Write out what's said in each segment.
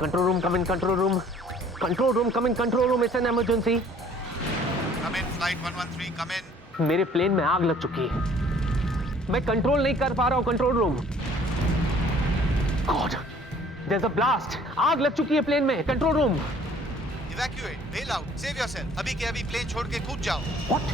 Control room, come in, control room. Control room, come in, control room. It's an emergency. Come in, flight 113, come in. मेरे plane में आग लग चुकी है। मैं कंट्रोल नहीं कर पा रहा हूं control room. God, there's a blast. आग लग चुकी है प्लेन में। Control room. Evacuate, bail out, save yourself. अभी के अभी प्लेन छोड़ के कूद जाओ। What?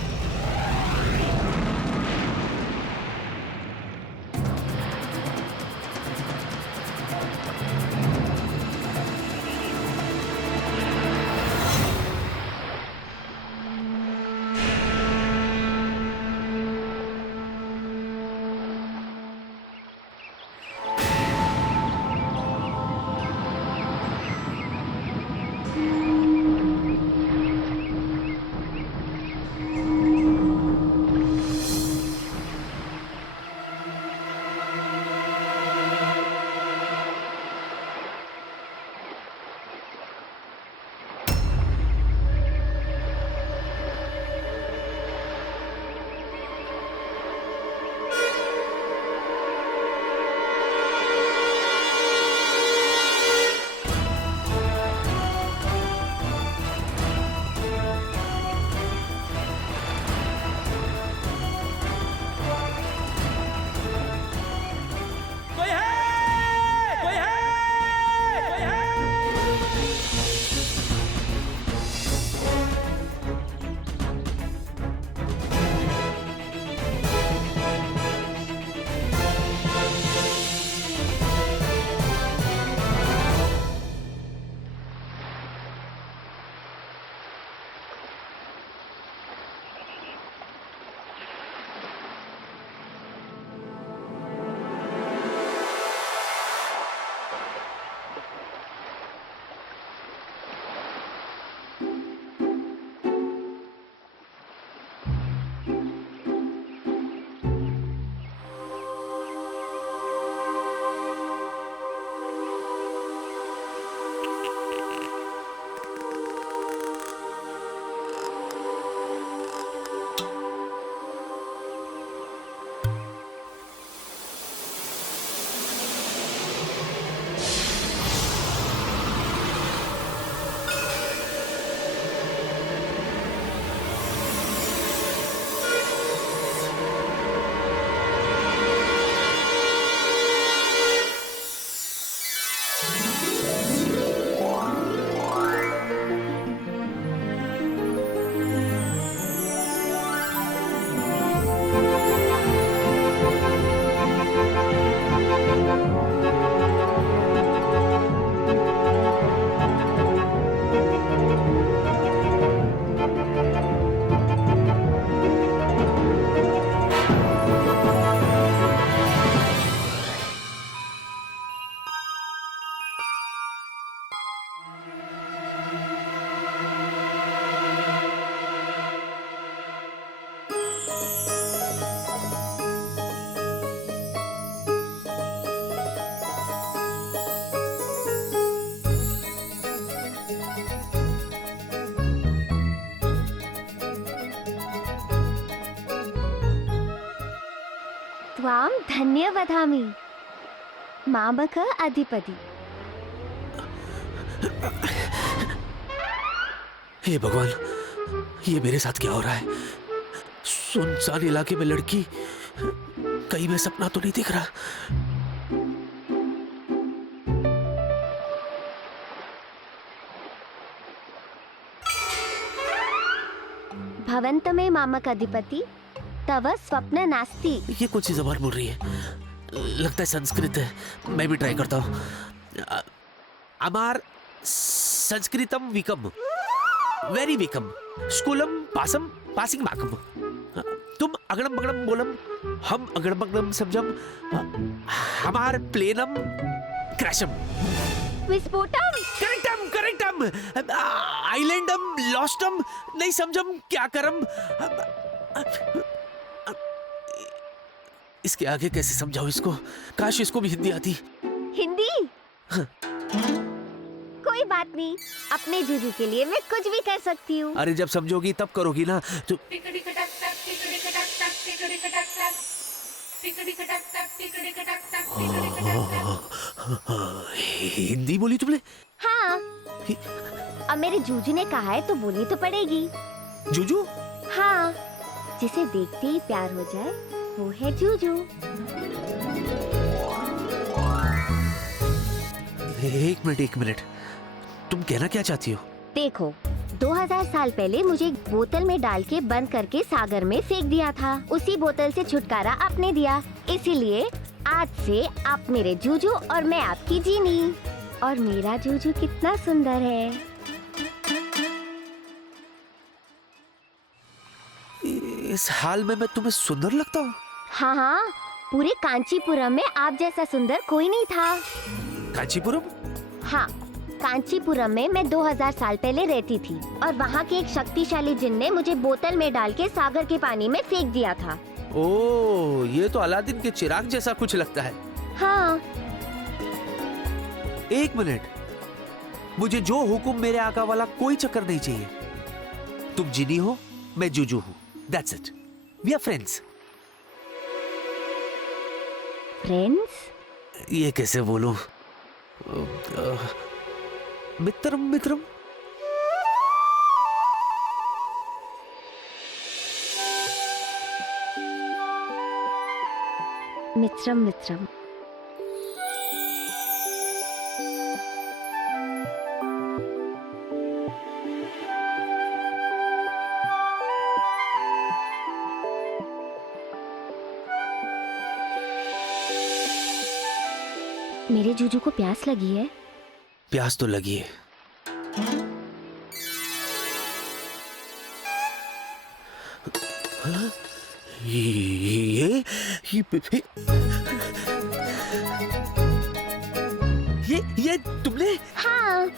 त्वां धन्यवदामि मामक अधिपति। हे भगवान, ये मेरे साथ क्या हो रहा है? सुनसान इलाके में लड़की, कहीं मैं सपना तो नहीं दिख रहा? भवन्त में मामक अधिपति तव स्वप्न नास्ति। ये कौन सी जबान बोल रही है? लगता है संस्कृत है। मैं भी ट्राई करता हूँ। अमार संस्कृतम विकम, वेरी विकम, स्कूलम पासम पासिंग माकम। तुम अगड़म बगड़म बोलम, हम अगड़म बगड़म समझम, हमार प्लेनम क्रैशम। विस्फोटम। करेक्टम करेक्टम, आइलैंडम लॉस्टम, नहीं समझम क्या करम। इसके आगे कैसे समझाऊं इसको? काश इसको भी हिंदी आती। हिंदी? कोई बात नहीं, अपने जीजू के लिए मैं कुछ भी कर सकती हूँ। अरे जब समझोगी तब करोगी ना। तो हिंदी बोली तुमने? हाँ, अब मेरे जूजू ने कहा है तो बोलनी तो पड़ेगी। जूजू? हाँ, जिसे देखते ही प्यार हो जाए वो है जूजू। एक मिनट, तुम कहना क्या चाहती हो? देखो, 2000 साल पहले मुझे एक बोतल में डाल के बंद करके सागर में फेंक दिया था। उसी बोतल से छुटकारा आपने दिया, इसीलिए आज से आप मेरे जूजू और मैं आपकी जीनी। और मेरा जूजू कितना सुंदर है। इस हाल में मैं तुम्हें सुंदर लगता हूँ? हाँ हाँ, पूरे कांचीपुरम में आप जैसा सुंदर कोई नहीं था। कांचीपुरम? हाँ, कांचीपुरम में मैं 2000 साल पहले रहती थी और वहाँ के एक शक्तिशाली जिन ने मुझे बोतल में डाल के सागर के पानी में फेंक दिया था। ओह, ये तो अलादीन के चिराग जैसा कुछ लगता है। हाँ। एक मिनट, मुझे जो हुक्म मेरे आका वाला कोई चक्कर नहीं चाहिए। तुम जिनी हो, मैं जूजू हूँ। That's it. We are friends. Friends? ये कैसे बोलूं? मित्रम मित्रम। मित्रम मित्रम। मेरे जूजू को प्यास लगी है। प्यास तो लगी है। हाँ? ये तुमने? हाँ।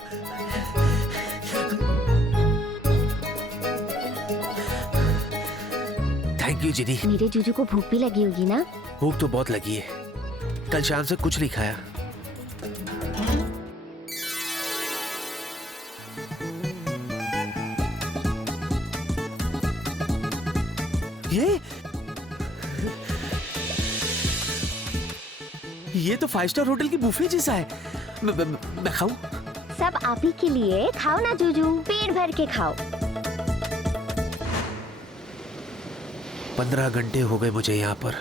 थैंक यू जिनी। मेरे जूजू को भूख भी लगी होगी ना? भूख तो बहुत लगी है, कल शाम से कुछ नहीं खाया। ये तो 5 स्टार होटल की बुफे जैसा है। मैं खाऊं? सब आप ही के लिए। खाओ ना जूजू, पेट भर के खाओ। 15 घंटे हो गए मुझे यहाँ पर।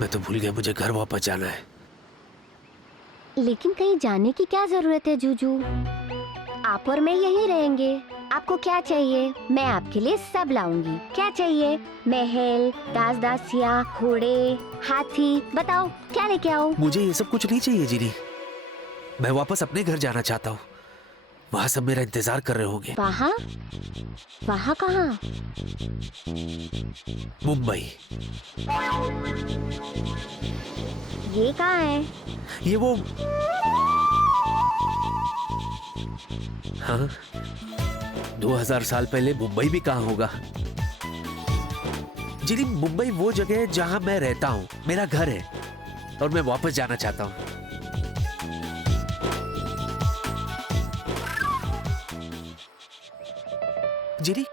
मैं तो भूल गया मुझे घर वापस जाना है। लेकिन कहीं जाने की क्या जरूरत है जूजू? आप और मैं यहीं रहेंगे। आपको क्या चाहिए? मैं आपके लिए सब लाऊंगी। क्या चाहिए? महल, दास दासिया, घोड़े, हाथी, बताओ क्या लेके आओ? मुझे ये सब कुछ नहीं चाहिए जिनी। मैं वापस अपने घर जाना चाहता हूँ। वहाँ सब मेरा इंतजार कर रहे होंगे। वहाँ? वहाँ कहाँ? मुंबई। ये कहाँ है? ये वो, हाँ, 2000 साल पहले मुंबई भी कहाँ होगा? जिनी, मुंबई वो जगह है जहां मैं रहता हूँ, मेरा घर है और मैं वापस जाना चाहता हूँ। जिनी,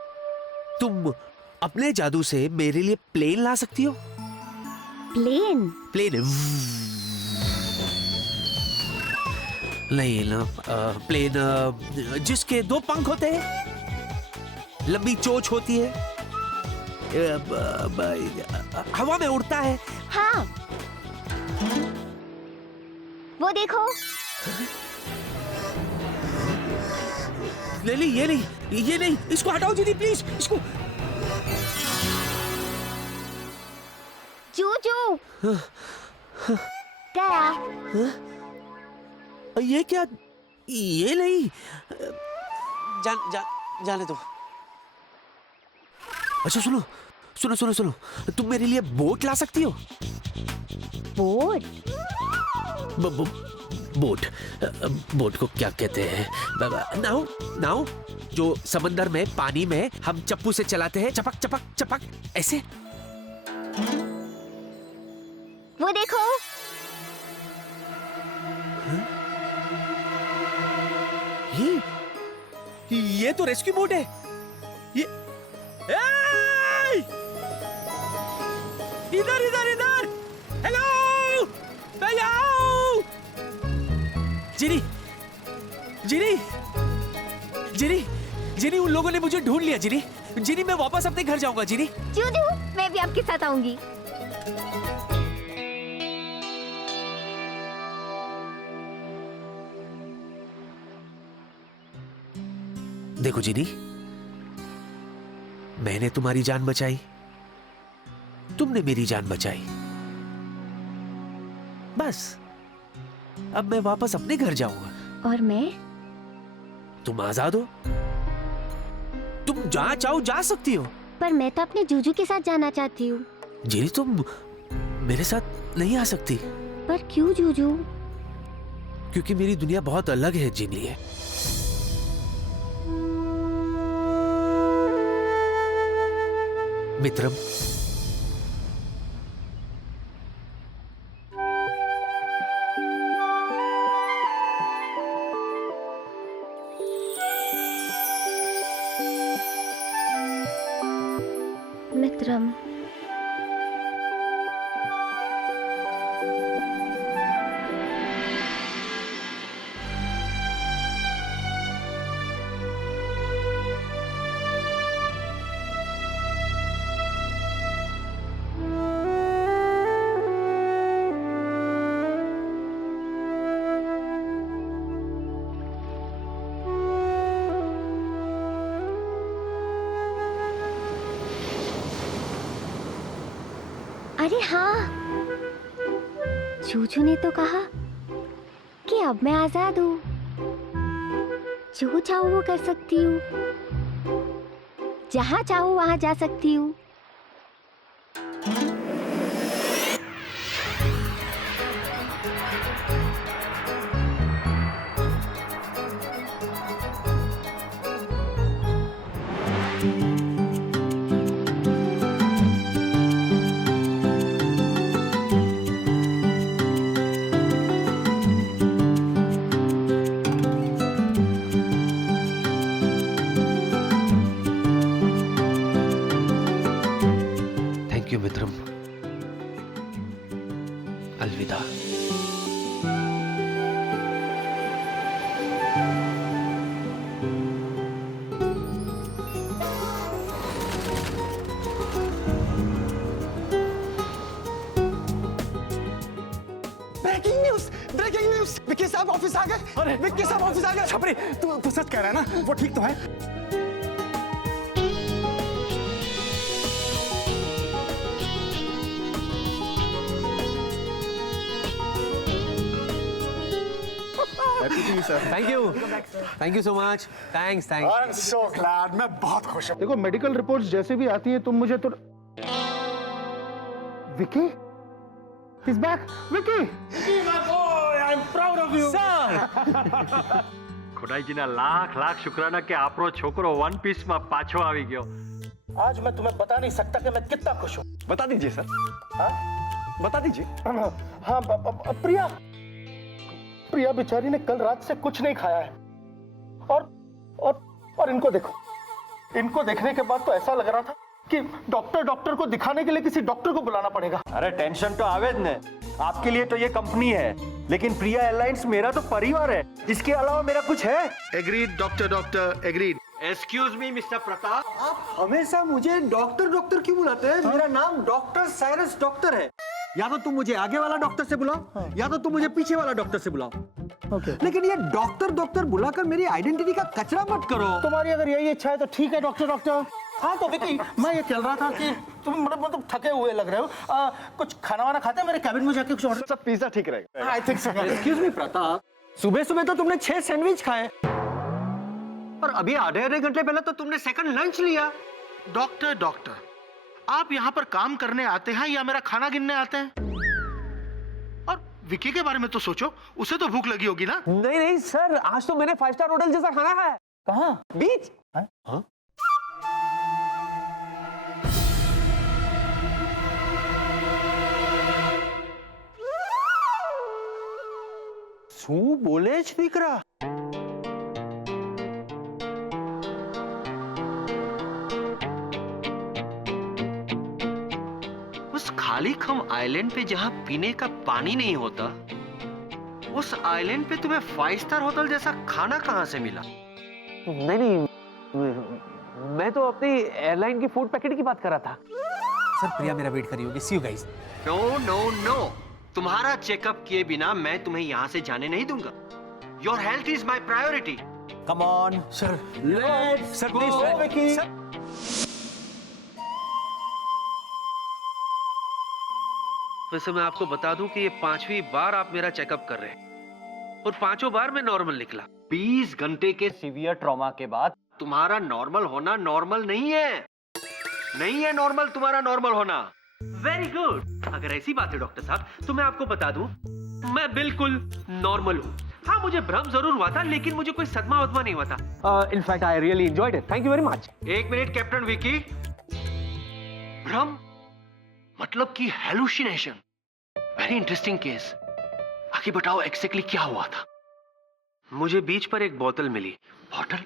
तुम अपने जादू से मेरे लिए प्लेन ला सकती हो? प्लेन? प्लेन नहीं ना, प्लेन जिसके 2 पंख होते हैं, लंबी चोंच होती है, हवा में उड़ता है। हाँ, वो देखो। नहीं, ये नहीं, इसको हटाओ जिनी प्लीज, इसको। जूजू गया। ये क्या? ये नहीं, जाने दो। अच्छा सुनो, तुम मेरे लिए बोट ला सकती हो? बोट? बोट को क्या कहते हैं? नाव, जो समंदर में, पानी में हम चप्पू से चलाते हैं, चपक चपक चपक ऐसे। वो देखो। ये तो रेस्क्यू बोट है। ये इधर, हेलो, मैं आओ। जिनी जिनी जिनी जिनी, उन लोगों ने मुझे ढूंढ लिया जिनी। जिनी, मैं वापस अपने घर जाऊंगा जिनी। जूजू, मैं भी आपके साथ आऊंगी। देखो जिनी, मैंने तुम्हारी जान बचाई, तुमने मेरी जान बचाई। बस अब मैं वापस अपने घर जाऊंगा। और मैं? तुम आजाद हो, तुम जहां चाहो जा सकती हो। पर मैं तो अपने जूजू के साथ जाना चाहती हूँ। जिनी, तुम मेरे साथ नहीं आ सकती। पर क्यों जूजू? क्योंकि मेरी दुनिया बहुत अलग है जिनी। मित्रम, मित्रम। अरे हाँ, जूजू ने तो कहा कि अब मैं आजाद हूँ, जो चाहूँ वो कर सकती हूँ, जहाँ चाहूँ वहाँ जा सकती हूँ। थैंक यू मित्रम। अलविदा। Breaking news, breaking news. Vicky साहब ऑफिस आ गए। अरे विक्की साहब ऑफिस आ गए। छपरी, तू सच कह रहा है ना? वो ठीक तो है? Thank you so much. Thanks. I am so glad. मैं बहुत खुश हूँ। देखो, मेडिकल रिपोर्ट्स जैसे भी आती है, तुम मुझे तो Vicky is back. Vicky, I am proud of you. ખોડાઈજીના લાખ લાખ શુક્રાના કે આપણો છોકરો વન પીસમાં પાછો આવી ગયો. आज मैं तुम्हें बता नहीं सकता कि मैं कितना खुश हूँ। बता दीजिए सर। हाँ, बता दीजिए। हाँ, प्रिया, प्रिया बेचारी ने कल रात से कुछ नहीं खाया है, और इनको देखो, इनको देखने के बाद तो ऐसा लग रहा था कि डॉक्टर को दिखाने के लिए किसी डॉक्टर को बुलाना पड़ेगा। अरे टेंशन तो आवे ज ने. आपके लिए तो ये कंपनी है, लेकिन प्रिया एयरलाइंस मेरा तो परिवार है. इसके अलावा मेरा कुछ है? Agreed doctor, agreed. Excuse me mister Pratap, आप हमेशा मुझे डॉक्टर क्यों बुलाते हैं? मेरा नाम डॉक्टर साइरस डॉक्टर है. या तो तुम मुझे आगे वाला डॉक्टर से बुलाओ, या तो तुम मुझे पीछे वाला डॉक्टर से बुलाओ. ओके, लेकिन ये डॉक्टर बुलाकर मेरी आइडेंटिटी का कचरा मत करो. तुम्हारी अगर यही इच्छा है तो ठीक है डॉक्टर। हाँ तो विकी, मैं ये चल रहा था कि तुम मतलब थके हुए लग रहे हो, कुछ खाना वाना खाते हैं? मेरे कैबिन में जाके कुछ ऑर्डर। सब पिज्जा ठीक रहेगा। I think so. Excuse me Pratap, सुबह सुबह तो तुमने 6 सैंडविच खाए, और अभी आधे घंटे पहले तो तुमने सेकंड लंच लिया. डॉक्टर, आप यहाँ पर काम करने आते हैं या मेरा खाना गिनने आते हैं? और विकी के बारे में तो सोचो, उसे तो भूख लगी होगी ना? नहीं सर, आज तो मैंने 5 स्टार होटल जैसा खाना खाया. कहाँ? बीच. हाँ? શું બોલે છે દીકરા? उस खाली खम आइलैंड पे जहां पीने का पानी नहीं होता, उस आइलैंड पे तुम्हें 5 स्टार होटल जैसा खाना कहाँ से मिला? नहीं, मैं तो अपनी एयरलाइन की फूड पैकेट की बात कर रहा था। सर प्रिया मेरा वेट करी होगी, see you guys. No no no, तुम्हारा चेकअप किए बिना मैं तुम्हें यहाँ से जाने नहीं दूंगा। Your health is my priority. Come on sir, let's sir please. वैसे मैं आपको बता दूं कि ये 5वीं बार आप मेरा चेकअप कर रहे हैं और 5 बार मैं नॉर्मल निकला। 20 घंटे के सीवियर ट्रॉमा के बाद तुम्हारा नॉर्मल होना नॉर्मल नहीं है। नहीं है नॉर्मल तुम्हारा नॉर्मल होना। Very good. अगर ऐसी बात है डॉक्टर साहब, तो मैं आपको बता दूं, मैं बिल्कुल नॉर्मल हूँ। हाँ, मुझे भ्रम जरूर हुआ था, लेकिन मुझे कोई सदमा वदमा नहीं हुआ था। In fact I really enjoyed it. Thank you very much. एक मिनट कैप्टन विकी, भ्रम मतलब कि हेलुसिनेशन। Very interesting case. आगे बताओ एग्जैक्टली क्या हुआ था? मुझे बीच पर एक बोतल मिली। बॉटल?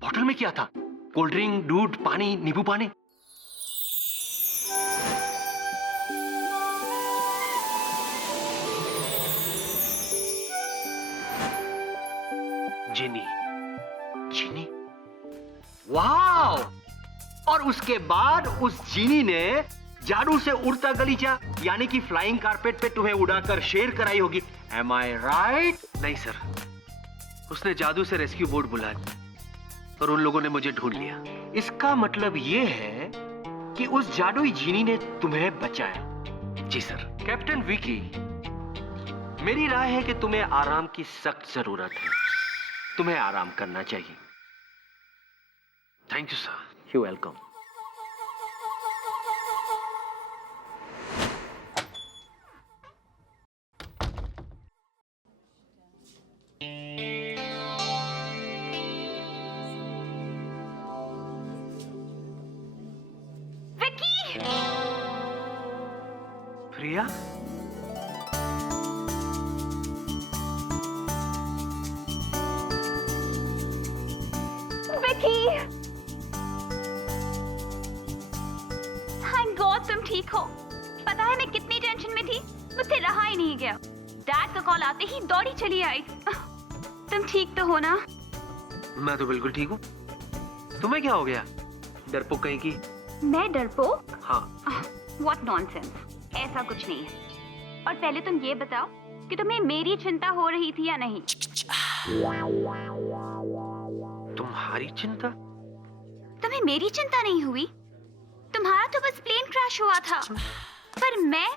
बॉटल में क्या था? कोल्ड ड्रिंक, दूध, पानी, नींबू पानी? जिनी। चीनी? वाओ! और उसके बाद उस चीनी ने जादू से उड़ता गलीचा यानी कि फ्लाइंग कारपेट पे तुम्हें उड़ाकर शेर कराई होगी। Am I right? नहीं सर, उसने जादू से रेस्क्यू बोट बुलाया और उन लोगों ने मुझे ढूंढ लिया। इसका मतलब ये है कि उस जादुई जीनी ने तुम्हें बचाया। जी सर। कैप्टन विकी, मेरी राय है कि तुम्हें आराम की सख्त जरूरत है। तुम्हें आराम करना चाहिए। Thank you sir. You welcome. Priya, Vicky, thank God तुम ठीक हो। पता है मैं कितनी टेंशन में थी, मुझसे रहा ही नहीं गया। डैड का कॉल आते ही दौड़ी चली आई। तुम ठीक तो हो ना? मैं तो बिल्कुल ठीक हूँ। तुम्हें क्या हो गया? डरपोक कहीं की? मैं डरपोक? हाँ। व्हाट नॉनसेंस, ऐसा कुछ नहीं है। और पहले तुम ये बताओ कि तुम्हें मेरी चिंता हो रही थी या नहीं? तुम्हारी चिंता? तुम्हें मेरी चिंता नहीं हुई? तुम्हारा तो बस प्लेन क्रैश हुआ था, पर मैं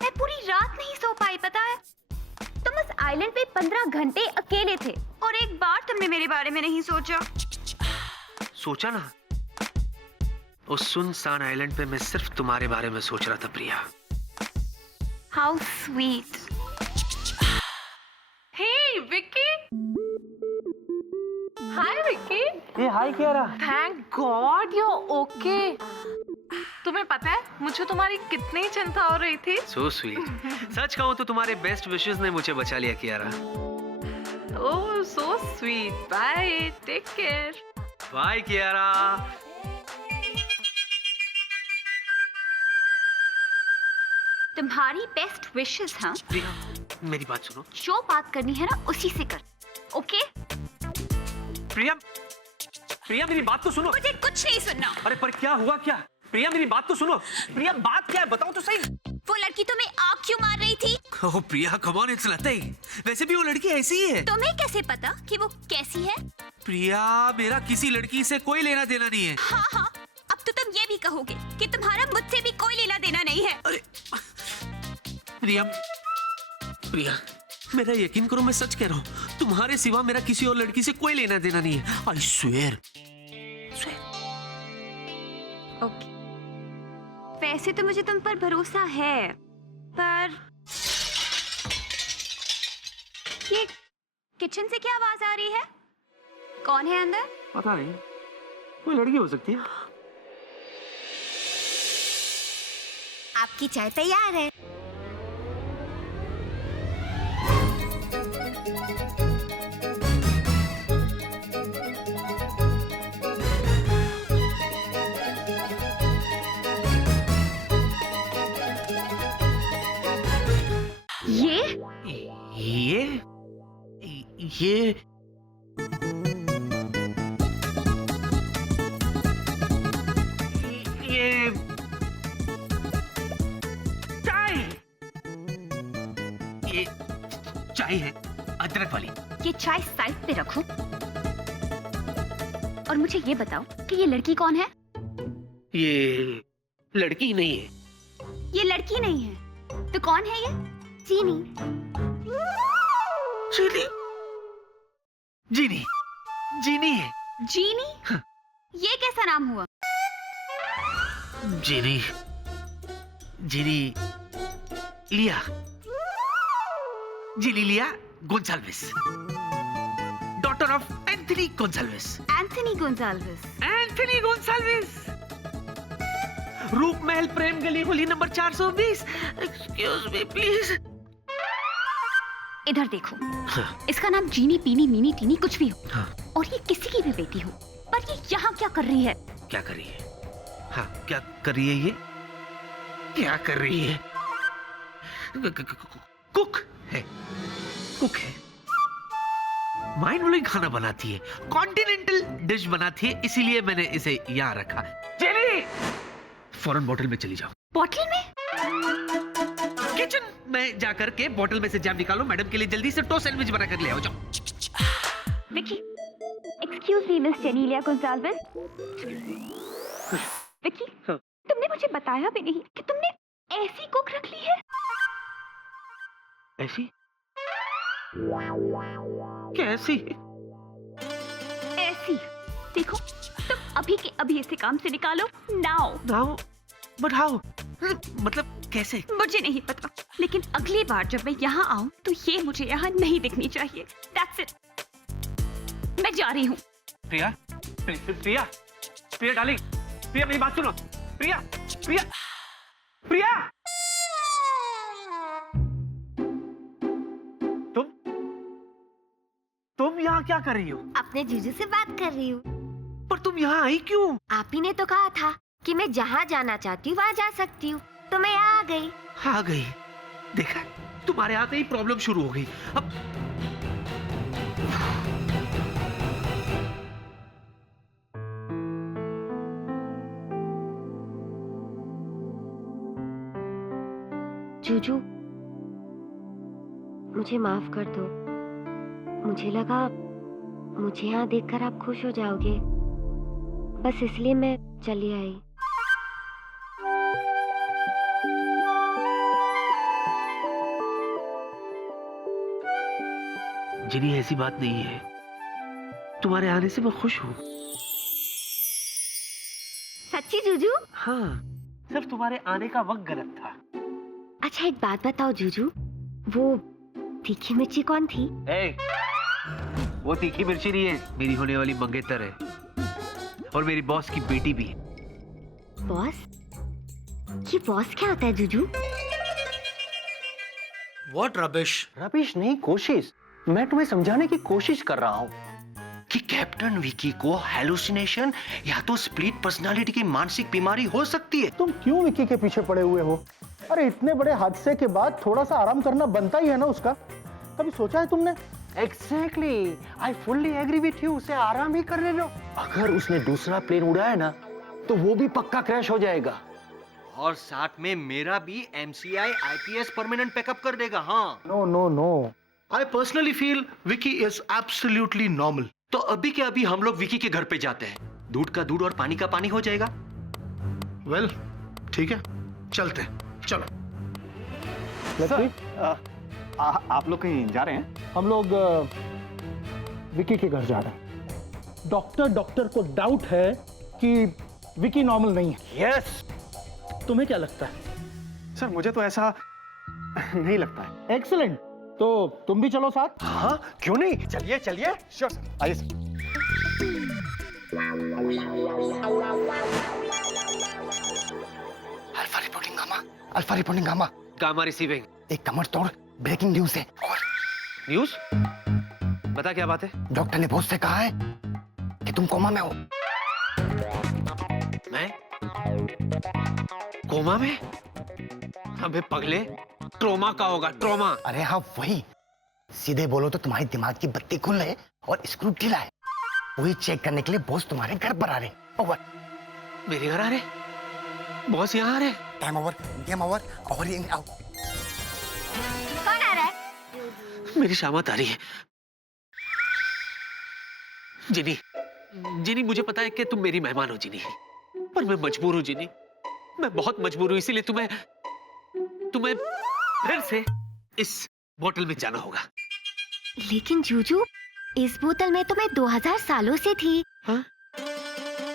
पूरी रात नहीं सो पाई। पता है, तुम उस आइलैंड पे 15 घंटे अकेले थे और एक बार तुमने मेरे बारे में नहीं सोचा। सोचा ना, उस सुनसान आइलैंड पे मैं सिर्फ तुम्हारे बारे में सोच रहा था Priya. How sweet. Hey Vicky. Hi Vicky. ये हाय क्या रहा? Thank God you okay. तुम्हें पता है मुझे तुम्हारी कितनी चिंता हो रही थी। So sweet. सच कहूँ तो तुम्हारे बेस्ट विशेस ने मुझे बचा लिया Kiara. Oh so sweet. Bye, take care. Bye Kiara. तुम्हारी बेस्ट विशेस। हाँ प्रिया, मेरी बात सुनो। जो बात करनी है ना उसी से कर, ओके? प्रिया, प्रिया मेरी बात तो सुनो। मुझे कुछ नहीं सुनना। अरे पर क्या हुआ क्या? प्रिया मेरी बात तो सुनो। प्रिया बात क्या है, बताओ तो सही। वो लड़की तुम्हें आग क्यों मार रही थी? ओह प्रिया कम ऑन, इट्स नथिंग। वैसे भी वो लड़की ऐसी ही है। तुम्हें कैसे पता कि वो कैसी है? प्रिया, मेरा किसी लड़की से कोई लेना देना नहीं है। हाँ हाँ, अब तो तुम ये भी कहोगे कि तुम्हारा मुझसे भी कोई लेना देना नहीं है। अरे प्रिया, प्रिया मेरा यकीन करो, मैं सच कह रहा हूँ। तुम्हारे सिवा मेरा किसी और लड़की से कोई लेना देना नहीं है। I swear. ओके, वैसे तो मुझे तुम पर भरोसा है, पर ये किचन से क्या आवाज आ रही है? कौन है अंदर? पता नहीं, कोई लड़की हो सकती है। आपकी चाय तैयार है। ये ये ये चाय, ये चाय है, अदरक वाली। ये चाय साइड पे रखो और मुझे ये बताओ कि ये लड़की कौन है? ये लड़की नहीं है। ये लड़की नहीं है तो कौन है ये? चीनी। जीनी, जीनी, जीनी है। जीनी? ये कैसा नाम हुआ? जीनी, जीनी लिया, जीनी लिया Gonsalves, daughter of Anthony Gonsalves. Anthony Gonsalves. Anthony Gonsalves, रूप महल प्रेम गली Holi number 420। Excuse me please. इधर देखो, हाँ। इसका नाम जीनी पीनी मीनी टीनी कुछ भी हो, हाँ। और ये किसी की भी बेटी हो, पर ये यहाँ क्या कर रही है? क्या कर रही है? हाँ, क्या कर रही है ये? क्या कर रही है? कुक है, कुक है। माइंड ब्लोइंग खाना बनाती है, कॉन्टिनेंटल डिश बनाती है, इसीलिए मैंने इसे यहाँ रखा। चली, फौरन बोतल में चली जाओ। बॉटल में? किचन में जाकर के बोतल में से जैम निकालो, मैडम के लिए जल्दी से टोस्ट सैंडविच बना कर ले आओ, जाओ। Vicky, excuse me miss Genelia Gonsalves. Vicky, हाँ। तुमने मुझे बताया भी नहीं कि तुमने ऐसी कुक रख ली है। ऐसी? कैसी? ऐसी। देखो, तुम अभी के अभी इसे काम से निकालो, नाउ। Now, but how? मतलब कैसे? मुझे नहीं पता, लेकिन अगली बार जब मैं यहाँ आऊँ तो ये मुझे यहाँ नहीं दिखनी चाहिए। That's it. मैं जा रही हूँ। प्रिया, प्रिया, प्रिया डार्लिंग, प्रिया मेरी बात सुनो। प्रिया, प्रिया, प्रिया, तुम यहाँ क्या कर रही हो? अपने जीजू से बात कर रही हूँ। पर तुम यहाँ आई क्यों? आप ही ने तो कहा था कि मैं जहाँ जाना चाहती हूँ वहाँ जा सकती हूँ, तो मैं यहाँ आ गई। आ गई। देखा, तुम्हारे आते ही प्रॉब्लम शुरू हो गई। अब जूजू, मुझे माफ कर दो। मुझे लगा मुझे यहाँ देखकर आप खुश हो जाओगे, बस इसलिए मैं चली आई। जिनी, ऐसी बात नहीं है, तुम्हारे आने से मैं खुश हूँ। सच्ची जूजू? हाँ, सिर्फ तुम्हारे आने का वक्त गलत था। अच्छा एक बात बताओ जूजू, वो तीखी मिर्ची कौन थी? ए, वो तीखी मिर्ची नहीं है, मेरी होने वाली मंगेतर है और मेरी बॉस की बेटी भी है। बॉस? ये बॉस क्या होता है जूजू? What rubbish? रबिश नहीं, कोशिश। मैं तुम्हें समझाने की कोशिश कर रहा हूँ कि कैप्टन विकी को हेलुसिनेशन या तो स्प्लिट पर्सनालिटी की मानसिक बीमारी हो सकती है। तुम क्यों विक्की के पीछे पड़े हुए हो? अरे इतने बड़े हादसे के बाद थोड़ा सा आराम करना बनता ही है ना उसका। कभी सोचा है तुमने? Exactly, I fully agree with you. उसे आराम ही करने दो। अगर उसने दूसरा प्लेन उड़ाया ना तो वो भी पक्का क्रैश हो जाएगा। और साथ में मेरा भी MCI IPS परमानेंट पैकअप कर देगा। हाँ, no no no, I personally feel Vicky is absolutely normal. तो अभी के अभी हम लोग विकी के घर पे जाते हैं, दूध का दूध और पानी का पानी हो जाएगा। वेल, ठीक है, चलते हैं, चलो। आप लोग कहीं जा रहे हैं? हम लोग विकी के घर जा रहे हैं। डॉक्टर को डाउट है कि विकी नॉर्मल नहीं है। यस। तुम्हें क्या लगता है? सर मुझे तो ऐसा नहीं लगता है। एक्सीलेंट, तो तुम भी चलो साथ। हाँ, क्यों नहीं, चलिए चलिए। श्योर सर, आइए sir. Alpha reporting gamma. Gamma receiving. एक कमर तोड़ ब्रेकिंग न्यूज है। न्यूज? बता क्या बात है? डॉक्टर ने बॉस से कहा है कि तुम कोमा में हो। मैं कोमा में? अबे पगले, ट्रोमा का होगा, ट्रोमा। अरे हाँ वही, सीधे बोलो तो तुम्हारी दिमाग की बत्ती खुल है और स्क्रू ढीला है। वही चेक करने के लिए बॉस तुम्हारे घर पर आ रहे। ओवर। मेरे घर आ रहे? बॉस यहाँ आ रहे? टाइम ओवर, गेम ओवर, और ये आओ। कौन आ रहा है? मेरी शामत आ रही है। जिनी, जिनी मुझे पता है कि तुम मेरी मेहमान हो जिनी, पर मैं मजबूर हूँ जिनी, मैं बहुत मजबूर हूँ, इसीलिए तुम्हें फिर से इस बोतल में जाना होगा। लेकिन जूजू, इस बोतल में तो मैं 2000 सालों से थी। हाँ?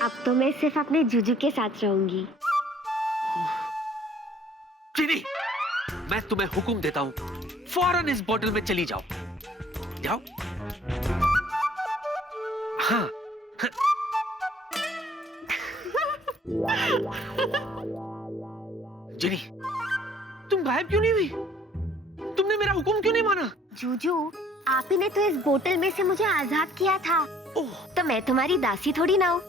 अब तो मैं सिर्फ अपने जूजू के साथ रहूंगी। जिनी, मैं तुम्हें हुक्म देता हूँ, फौरन इस बोतल में चली जाओ। जाओ। हाँ। जिनी, तुम गायब क्यों नहीं हुई? तुमने मेरा हुक्म क्यों नहीं माना? जूजू, आप ही ने तो इस बोतल में से मुझे आजाद किया था। तो मैं तुम्हारी दासी थोड़ी ना हूँ,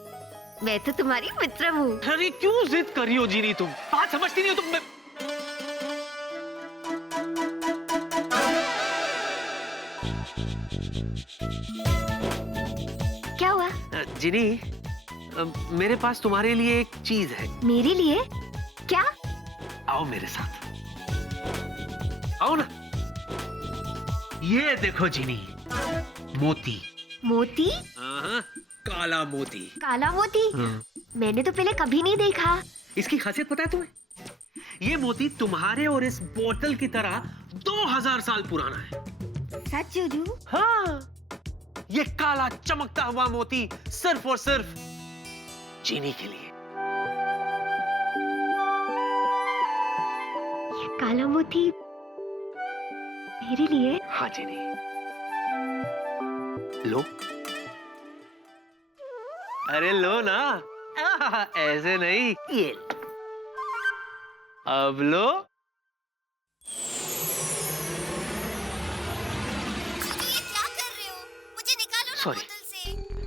मैं तो तुम्हारी मित्र हूँ। अरे क्यों जिद कर रही हो जिनी, तुम बात समझती नहीं हो तुम। क्या हुआ? जिनी, मेरे पास तुम्हारे लिए एक चीज है। मेरे लिए? क्या? आओ मेरे साथ, आओ ना। ये देखो जिनी, मोती। मोती? हाँ, काला मोती। काला मोती? मैंने तो पहले कभी नहीं देखा। इसकी खासियत पता है तुम्हें? ये मोती तुम्हारे और इस बोतल की तरह 2000 साल पुराना है। सच जूजू? हाँ, ये काला चमकता हुआ मोती सिर्फ और सिर्फ चीनी के लिए। ये काला मोती मेरे लिए? हाँ चीनी, लो। अरे लो ना, ऐसे नहीं, ये लो। अब लो।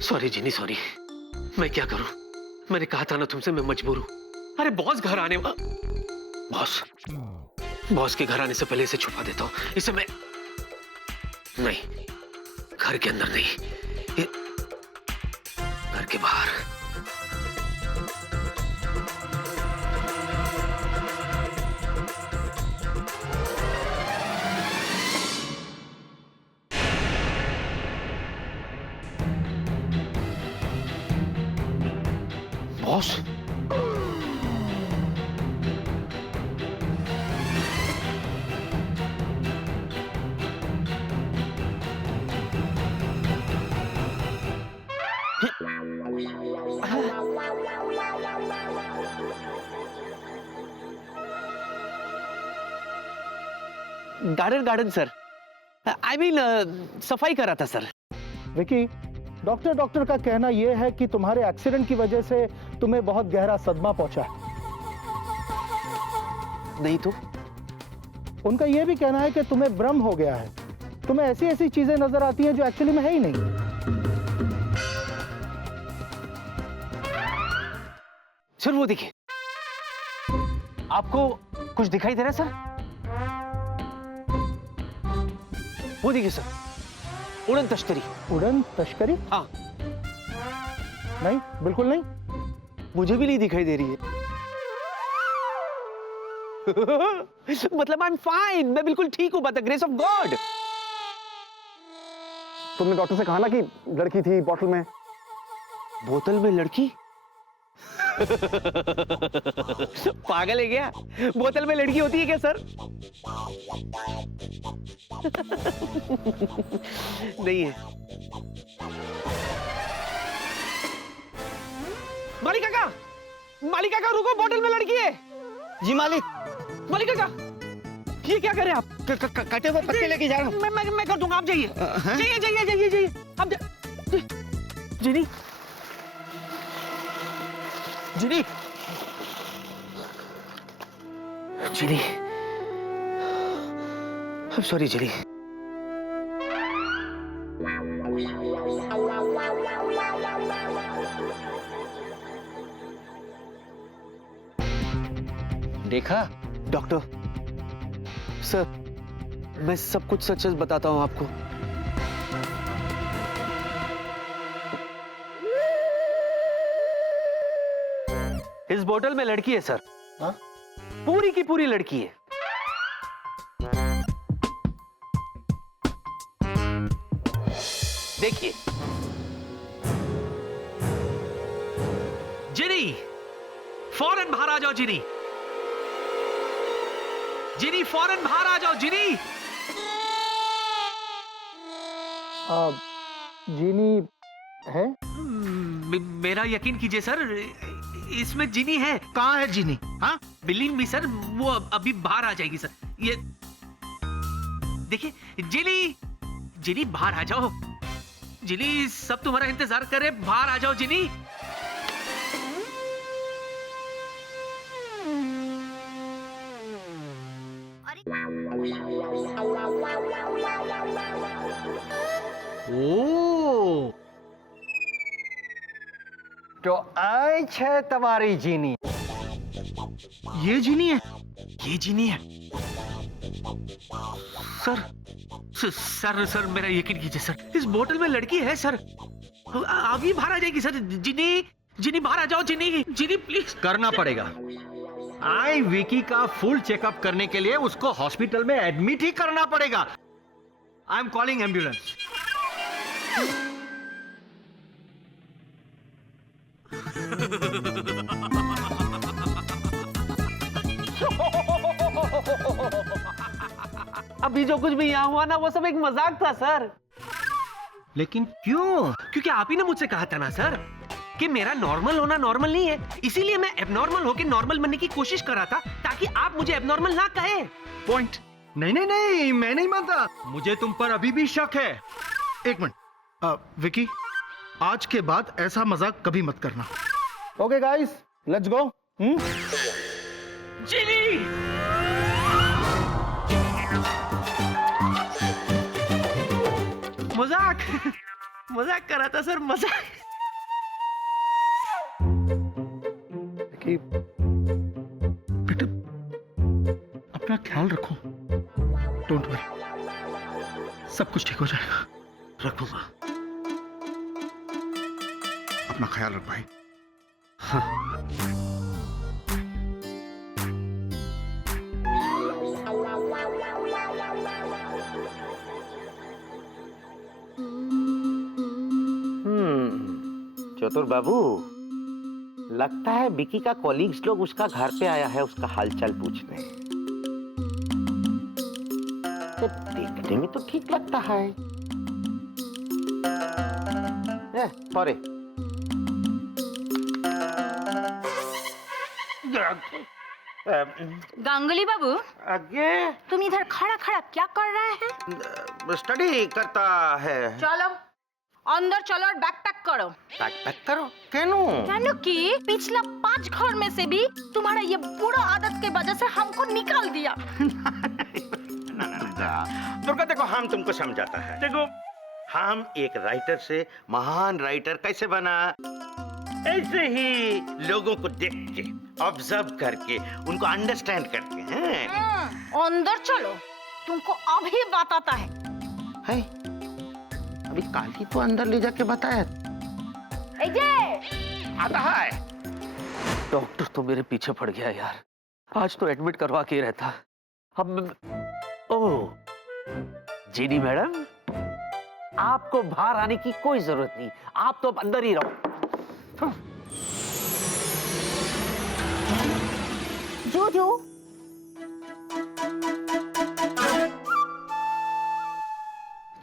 सॉरी जिनी, सॉरी। मैं क्या करूं? मैंने कहा था ना तुमसे, मैं मजबूर हूं। अरे बॉस घर आने बॉस के घर आने से पहले इसे छुपा देता हूं। इसे मैं नहीं, घर के अंदर नहीं, घर के बाहर। Boss, garden sir, I mean सफाई कर रहा था सर। विकी, डॉक्टर का कहना यह है कि तुम्हारे एक्सीडेंट की वजह से तुम्हें बहुत गहरा सदमा पहुंचा है। नहीं तो? उनका यह भी कहना है कि तुम्हें भ्रम हो गया है। तुम्हें ऐसी ऐसी चीजें नजर आती हैं जो एक्चुअली में है ही नहीं। सर वो देखिए, आपको कुछ दिखाई दे रहा है सर? वो देखिए सर, उड़न तश्करी। उड़न तश्करी? हाँ। नहीं, बिल्कुल नहीं। मुझे भी नहीं दिखाई दे रही है। मतलब आई एम फाइन, मैं बिल्कुल ठीक हूं, by the grace of God. तुमने डॉक्टर से कहा ना कि लड़की थी बोतल में। बोतल में लड़की? पागल है क्या? बोतल में लड़की होती है क्या सर? नहीं है। मालिक काका रुको, बोतल में लड़की है। जी मालिक। मालिक काका, ये क्या कर रहे हैं आप? कटे हुए पत्ते लेके जा रहा हूं। मैं कर दूंगा, आप जाइए। जाइए आप जिनी, I'm sorry, जिनी। देखा डॉक्टर सर, मैं सब कुछ सच सच बताता हूँ आपको। इस बोतल में लड़की है सर। हाँ? पूरी की पूरी लड़की है। देखिए जिनी, फौरन बाहर आ जाओ जिनी। जिनी फौरन बाहर आ जाओ जिनी। जीनी है? मेरा यकीन कीजिए सर, इसमें जिनी है। कहाँ है जीनी? हाँ, बिलीव मी सर, वो अभी बाहर आ जाएगी सर। ये देखिए जिनी, जिनी बाहर आ जाओ। जिनी सब तुम्हारा इंतजार कर रहे, बाहर आ जाओ जिनी। ओ, तो आई है तुम्हारी जीनी। ये जीनी है? ये जिनी है सर। सर सर मेरा यकीन कीजिए सर, इस बोतल में लड़की है सर। अभी बाहर आ जाएगी सर। जिनी, जिनी बाहर आ जाओ जिनी। जिनी प्लीज। करना पड़ेगा। आई विकी का फुल चेकअप करने के लिए उसको हॉस्पिटल में एडमिट ही करना पड़ेगा। I am calling ambulance. अभी जो कुछ भी यहाँ हुआ ना, वो सब एक मजाक था सर। लेकिन क्यों? क्योंकि आप ही ने मुझसे कहा था ना सर कि मेरा नॉर्मल होना नॉर्मल नहीं है, इसीलिए मैं एबनॉर्मल होकर नॉर्मल बनने की कोशिश कर रहा था ताकि आप मुझे एबनॉर्मल ना कहे। पॉइंट। नहीं नहीं नहीं, मैं नहीं मानता। मुझे तुम पर अभी भी शक है। एक मिनट, विकी, आज के बाद ऐसा मजाक कभी मत करना। Okay guys, let's go. Genie, मजाक मजाक कर रहा था सर, मजाक। कि बेटा, अपना ख्याल रखो। डोंट वरी, सब कुछ ठीक हो जाएगा। रखूंगा। अपना ख्याल रख भाई। चतुर बाबू, लगता है विकी का कॉलीग्स लोग उसका घर पे आया है उसका हालचाल पूछने। तो देखने में तो ठीक लगता है। सॉरी। गांगुली बाबू, आगे तुम इधर खड़ा खड़ा क्या कर रहे हैं? स्टडी करता है। चलो अंदर चलो और बैग पैक करो। पैक करो? क्यों? जानो कि पिछला 5 घर में से भी तुम्हारा ये बुरा आदत के वजह से हमको निकाल दिया। दुर्गा देखो, हम तुमको समझाता है। देखो, हम एक राइटर से महान राइटर कैसे बना, ऐसे ही लोगों को देख के, ऑब्जर्व करके, उनको अंडरस्टैंड करके हैं। अंदर चलो, तुमको अभी बताता है। अभी काल ही तो अंदर ले जाके बताया। आता है। डॉक्टर तो मेरे पीछे पड़ गया यार। आज तो एडमिट करवा के रहता। अब ओह, जीनी मैडम, आपको बाहर आने की कोई जरूरत नहीं, आप तो अब अंदर ही रहो। जूजू,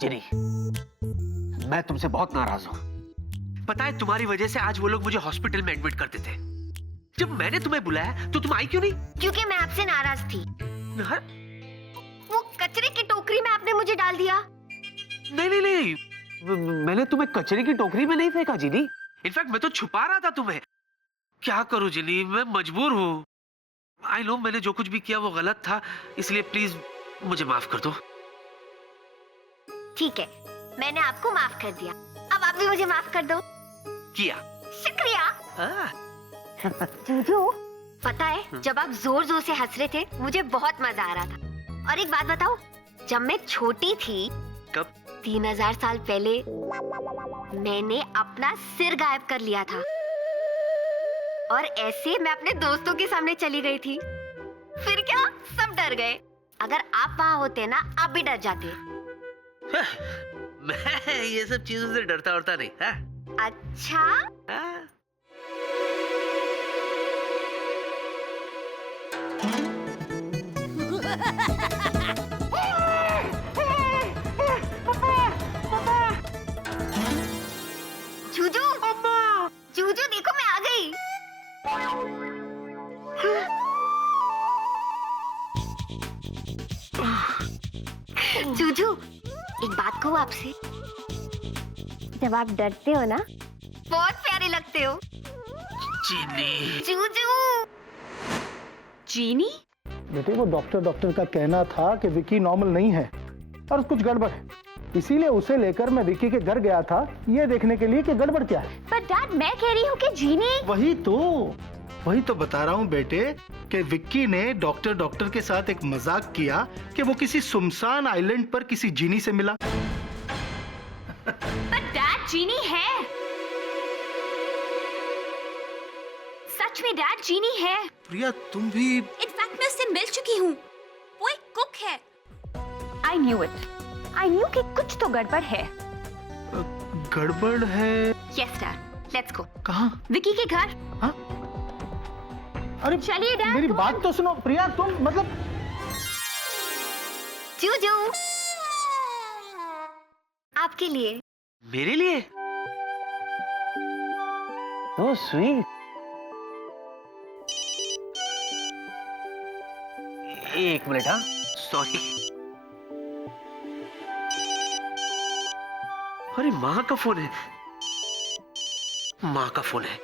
जिनी, मैं तुमसे बहुत नाराज हूं। पता है, तुम्हारी वजह से आज वो लोग मुझे हॉस्पिटल में एडमिट करते थे। जब मैंने तुम्हें बुलाया तो तुम आई क्यों नहीं? क्योंकि मैं आपसे नाराज थी। हाँ? वो कचरे की टोकरी में आपने मुझे डाल दिया। नहीं नहीं नहीं, मैंने तुम्हें कचरे की टोकरी में नहीं फेंका जिनी। इनफैक्ट मैं तो छुपा रहा था तुम्हें। क्या करूं जिनी, मैं मजबूर हूं। आई नो मैंने जो कुछ भी किया वो गलत था, इसलिए प्लीज मुझे माफ कर दो। ठीक है, मैंने आपको माफ कर दिया, अब आप भी मुझे माफ कर दो। किया। शुक्रिया। जूजू, पता है, जब आप जोर जोर से हंस रहे थे मुझे बहुत मजा आ रहा था। और एक बात बताओ, जब मैं छोटी थी, कब? 3000 साल पहले मैंने अपना सिर गायब कर लिया था और ऐसे मैं अपने दोस्तों के सामने चली गई थी। फिर क्या, सब डर गए। अगर आप वहाँ होते ना, आप भी डर जाते। मैं ये सब चीजों से डरता उड़ता नहीं। हाँ? अच्छा, हाँ? जूजू, जूजू देखो मैं आ गई। जूजू, एक बात कहूँ आपसे? जब आप डरते हो ना, बहुत प्यारे लगते हो। चीनी। जूजू। जीनी? बेटे वो डॉक्टर का कहना था कि विकी नॉर्मल नहीं है और कुछ गड़बड़ है, इसीलिए उसे लेकर मैं विकी के घर गया था ये देखने के लिए कि गड़बड़ क्या है। पर डैड, मैं कह रही हूँ कि जीनी। वही तो बता रहा हूँ बेटे कि विक्की ने डॉक्टर के साथ एक मजाक किया कि वो किसी सुनसान आइलैंड पर किसी जीनी से मिला। पर डैड जीनी है। सच में डैड जीनी है। प्रिया तुम भी। इनफैक्ट मैं उससे मिल चुकी हूँ। वो एक कुक है। I knew it. I knew कि कुछ तो गड़बड़ है। गड़बड़ है? Yes dad. Let's go. कहाँ? विकी के घर। हाँ? अरे चलिए डैड। मेरी बात तो सुनो प्रिया, तुम मतलब। जूजू, आपके लिए। मेरे लिए? Oh, sweet. एक मिनट, हाँ, सॉरी। अरे माँ का फोन है। माँ का फोन है,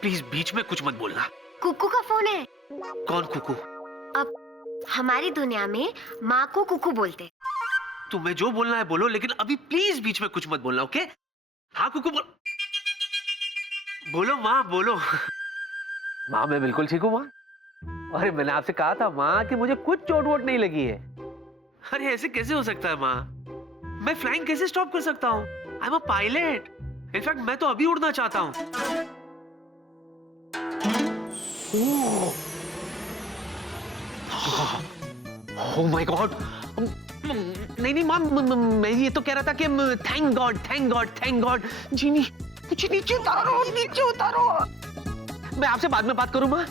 प्लीज बीच में कुछ मत बोलना। कुकू का फोन है। कौन कुकू? अब हमारी दुनिया में माँ को कुकू बोलते। तुम्हें जो बोलना है बोलो, लेकिन अभी प्लीज बीच में कुछ मत बोलना, ओके? हाँ कुकू बोलो माँ, बोलो। माँ मैं बिल्कुल ठीक हूँ माँ। अरे मैंने आपसे कहा था माँ कि मुझे कुछ चोट वोट नहीं लगी है। अरे ऐसे कैसे हो सकता है माँ? मैं फ्लाइंग कैसे स्टॉप कर सकता हूँ? I am a pilot. In fact मैं तो अभी उड़ना चाहता हूँ। Oh my God. नहीं माँ, मैं ये तो कह रहा था कि thank God thank God thank God. Genie मुझे नीचे उतारो, नीचे उतारो। मैं आपसे बाद में बात करूं माँ।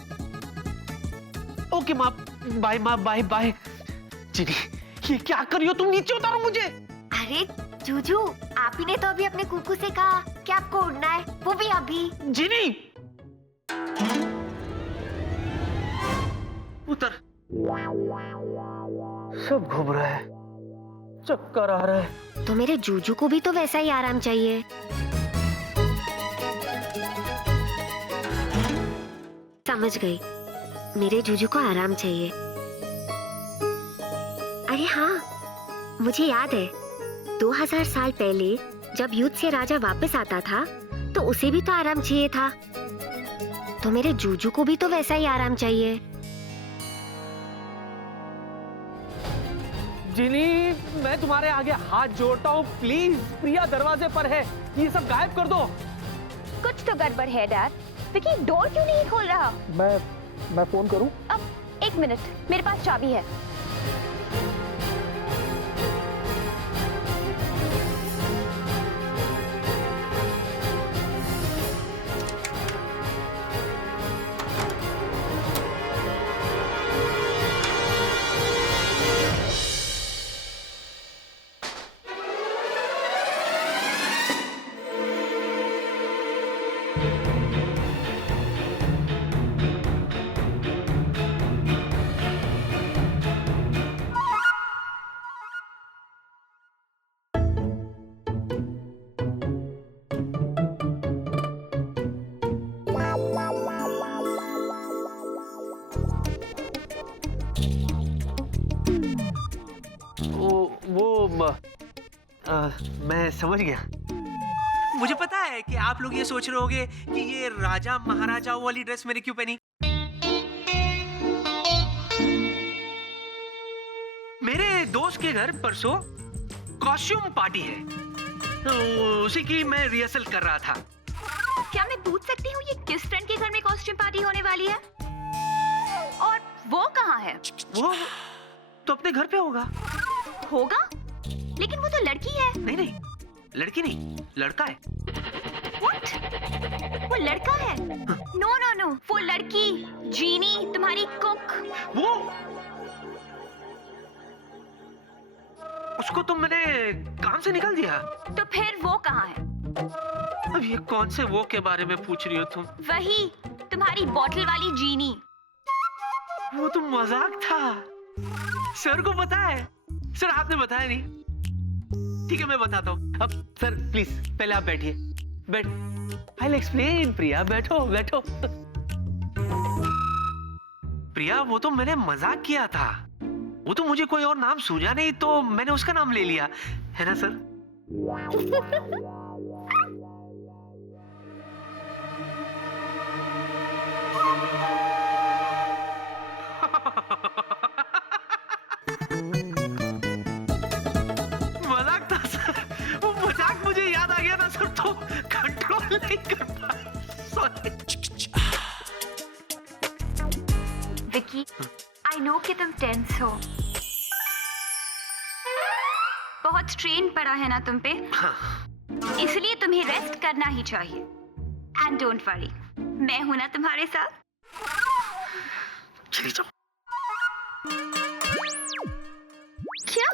ओके माँ, बाय माँ, बाय बाय। जीनी ये क्या कर रही हो तुम? नीचे उतारो मुझे। अरे जूजू, आप ही ने तो अभी अपने कुकू से कहा कि आपको उड़ना है, वो भी अभी। जीनी उतर। सब घूम रहा है, चक्कर आ रहा है। तो मेरे जूजू को भी तो वैसा ही आराम चाहिए। समझ गई, मेरे जूजू को आराम चाहिए। अरे हाँ, मुझे याद है 2000 साल पहले जब युद्ध से राजा वापस आता था तो उसे भी तो आराम चाहिए था। तो मेरे जूजू को भी तो वैसा ही आराम चाहिए। जिनी मैं तुम्हारे आगे हाथ जोड़ता हूँ, प्लीज। प्रिया दरवाजे पर है, ये सब गायब कर दो। कुछ तो गड़बड़ है डैड। विकी डोर क्यों नहीं खोल रहा? मैं फोन करूं? अब एक मिनट, मेरे पास चाबी है। मैं समझ गया। मुझे पता है कि आप लोग ये सोच रहे होंगे कि ये राजा महाराजाओं वाली ड्रेस मैंने क्यों पहनी। मेरे मेरे दोस्त के घर परसों कॉस्ट्यूम पार्टी है, तो उसी की मैं रिहर्सल कर रहा था। क्या मैं पूछ सकती हूँ ये किस फ्रेंड के घर में कॉस्ट्यूम पार्टी होने वाली है? और वो कहाँ है? वो तो अपने घर पे होगा। होगा? लेकिन वो तो लड़की है। नहीं नहीं, लड़की नहीं, लड़का है। What? वो लड़का है? नो नो नो, वो लड़की जीनी, तुम्हारी कुक। वो उसको तो मैंने काम से निकाल दिया। तो फिर वो कहाँ है? अब ये कौन से वो के बारे में पूछ रही हो तुम? वही तुम्हारी बॉटल वाली जीनी। वो तो मजाक था। सर को पता है? सर आपने बताया नहीं। ठीक है मैं बताता हूँ। अब सर प्लीज पहले आप बैठिए। बैठ। I'll explain प्रिया, बैठो बैठो। प्रिया वो तो मैंने मजाक किया था। वो तो मुझे कोई और नाम सूझा नहीं तो मैंने उसका नाम ले लिया, है ना सर? मजाक था सर। वो मजाक मुझे याद आ गया ना सर, तो कंट्रोल नहीं कर पाया। सॉरी। विकी, आई नो कि तुम टेंस हो। बहुत स्ट्रेन पड़ा है ना तुम पे, इसलिए तुम्हें रेस्ट करना ही चाहिए। एंड डोंट वरी, मैं हूं ना तुम्हारे साथ। चली जाओ। क्या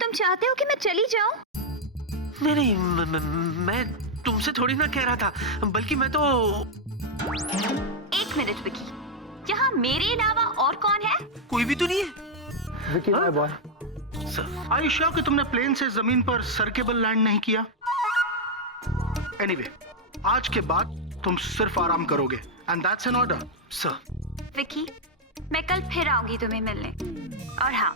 तुम चाहते हो कि मैं चली जाऊं? नहीं नहीं, मैं तुमसे थोड़ी ना कह रहा था, बल्कि मैं तो। एक मिनट विकी, यहाँ मेरे अलावा और कौन है? कोई भी तो नहीं है। Vicky my boy. Are you sure कि तुमने प्लेन से जमीन पर सर्केबल लैंड नहीं किया? Anyway, आज के बाद तुम सिर्फ आराम करोगे and that's an order. Sir. Vicky, मैं कल फिर आऊंगी तुम्हें मिलने। और हाँ,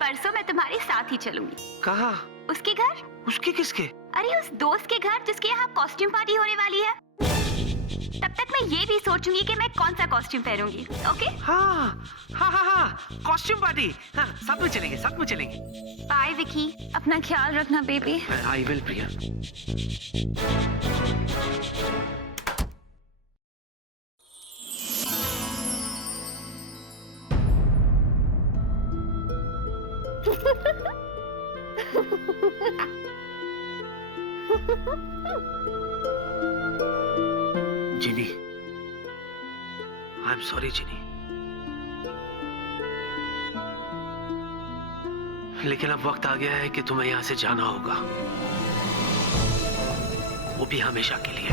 परसों मैं तुम्हारे साथ ही चलूंगी। कहाँ? उसके घर। उसके किसके? अरे उस दोस्त के घर जिसके यहाँ कॉस्ट्यूम पार्टी होने वाली है। तब तक मैं ये भी सोचूंगी कि मैं कौन सा कॉस्ट्यूम पहनूंगी। ओके? हाँ हाँ हाँ हाँ, कॉस्ट्यूम पार्टी। हाँ, साथ में चलेंगे, साथ में चलेंगे। बाय विकी, अपना ख्याल रखना baby. I will Priya. Genie, I am sorry Genie, लेकिन अब वक्त आ गया है कि तुम्हें यहां से जाना होगा, वो भी हमेशा के लिए।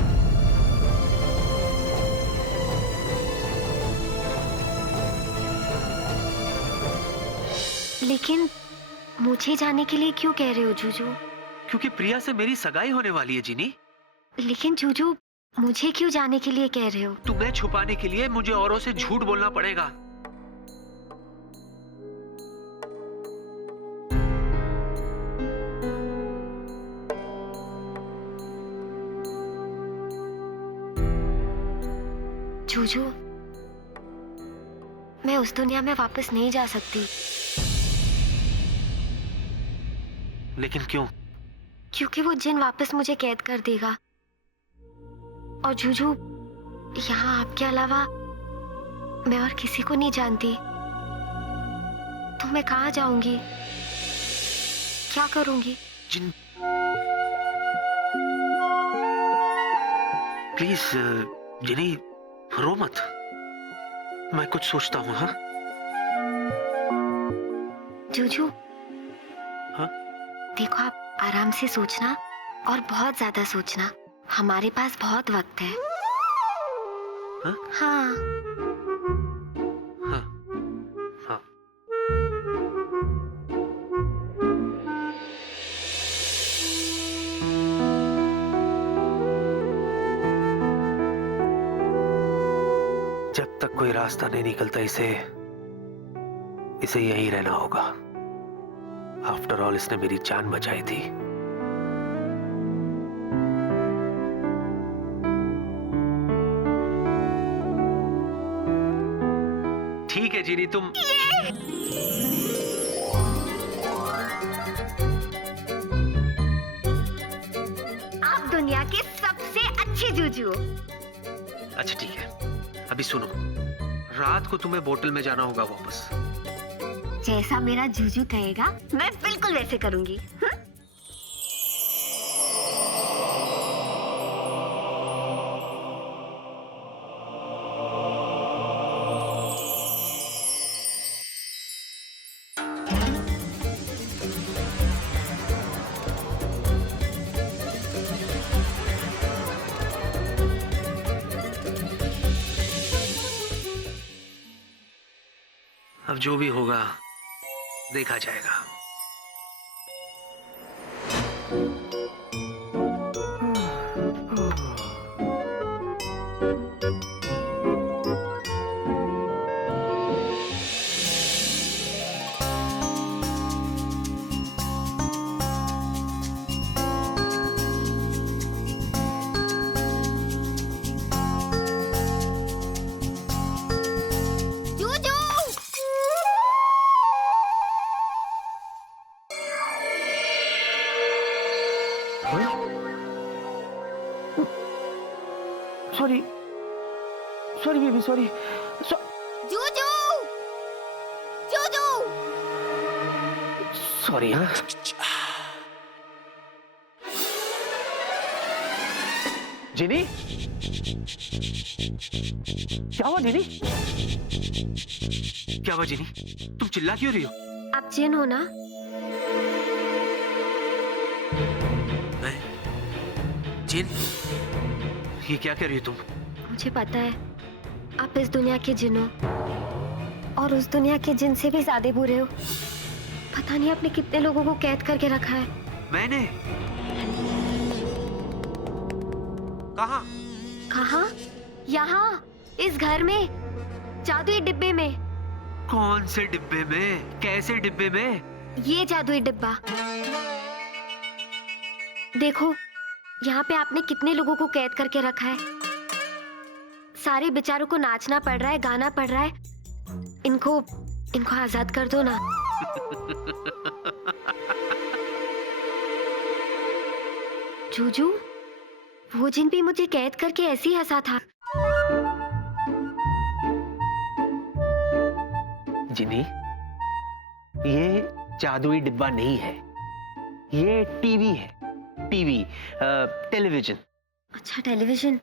लेकिन मुझे जाने के लिए क्यों कह रहे हो जूजू? क्योंकि प्रिया से मेरी सगाई होने वाली है जिनी। लेकिन जूजू, मुझे क्यों जाने के लिए कह रहे हो? तुम्हें छुपाने के लिए मुझे औरों से झूठ बोलना पड़ेगा। जूजू, मैं उस दुनिया में वापस नहीं जा सकती। लेकिन क्यों? क्योंकि वो जिन वापस मुझे कैद कर देगा। और जूजू, यहाँ आपके अलावा मैं और किसी को नहीं जानती। तो मैं कहाँ जाऊंगी? क्या करूंगी? जिन प्लीज जिनी, रो मत। मैं कुछ सोचता हूँ। हाँ जूजू, हाँ? देखो, आप आराम से सोचना और बहुत ज्यादा सोचना। हमारे पास बहुत वक्त है। हाँ? हाँ। हाँ हाँ। जब तक कोई रास्ता नहीं निकलता इसे यहीं रहना होगा। आफ्टर ऑल इसने मेरी जान बचाई थी। ठीक है जीनी, तुम जूजू। अच्छा ठीक है, अभी सुनो, रात को तुम्हें बोतल में जाना होगा वापस। जैसा मेरा जूजू कहेगा मैं बिल्कुल वैसे करूंगी। अब जो भी होगा देखा जाएगा। Sorry baby, sorry. Juju, Juju. Sorry. हाँ जिनी, क्या हुआ जिनी? क्या हुआ जिनी, तुम चिल्ला क्यों रही हो? आप जिन हो ना? मैं जिन? ये क्या कह रही हो तुम? मुझे पता है आप इस दुनिया के जिन हो और उस दुनिया के जिन से भी ज्यादा बुरे हो। पता नहीं आपने कितने लोगों को कैद करके रखा है। मैंने? कहाँ? कहाँ? यहाँ, इस घर में, जादुई डिब्बे में। कौन से डिब्बे में? कैसे डिब्बे में? ये जादुई डिब्बा देखो, यहाँ पे आपने कितने लोगों को कैद करके रखा है। सारे बेचारों को नाचना पड़ रहा है, गाना पड़ रहा है। इनको आजाद कर दो ना। जूजू, वो जिन भी मुझे कैद करके ऐसे ही हंसा था। जिनी, ये जादुई डिब्बा नहीं है, ये टीवी है। TV, television. अच्छा, टेलीविजन,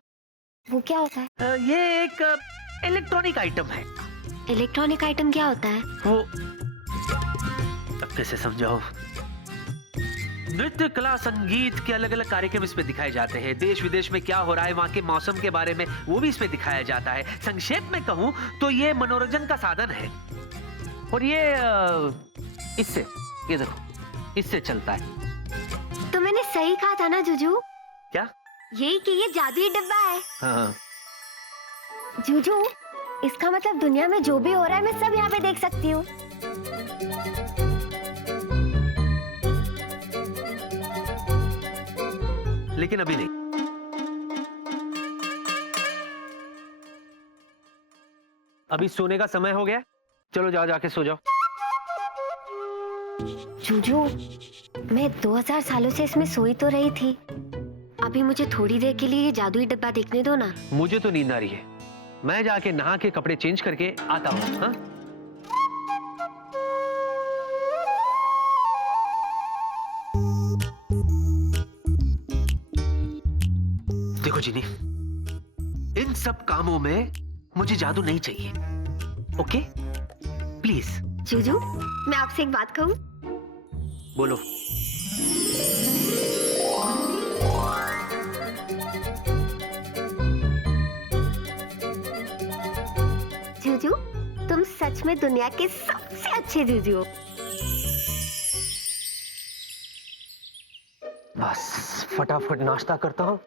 वो क्या होता है? ये एक इलेक्ट्रॉनिक आइटम है। इलेक्ट्रॉनिक आइटम क्या होता है? वो अब कैसे समझाऊं? नृत्य, कला, संगीत के अलग अलग कार्यक्रम इसमें दिखाए जाते हैं। देश विदेश में क्या हो रहा है, वहाँ के मौसम के बारे में वो भी इसमें दिखाया जाता है। संक्षेप में कहूँ तो ये मनोरंजन का साधन है। और ये इससे, ये देखो, इससे चलता है। तो मैंने सही कहा था ना जूजू? क्या? यही कि ये जादुई डिब्बा है। हाँ। जूजू, इसका मतलब दुनिया में जो भी हो रहा है मैं सब यहाँ पे देख सकती हूँ। लेकिन अभी नहीं। अभी सोने का समय हो गया, चलो जाओ, जाके सो जाओ। जूजू, मैं 2000 सालों से इसमें सोई तो रही थी। अभी मुझे थोड़ी देर के लिए ये जादुई डिब्बा देखने दो ना। मुझे तो नींद आ रही है, मैं जाके नहा के कपड़े चेंज करके आता हूँ। हाँ? देखो जिनी, इन सब कामों में मुझे जादू नहीं चाहिए, ओके? प्लीज। जूजू, मैं आपसे एक बात कहूँ? बोलो। जूजू, तुम सच में दुनिया के सबसे अच्छे जूजू हो। बस फटाफट नाश्ता करता हूँ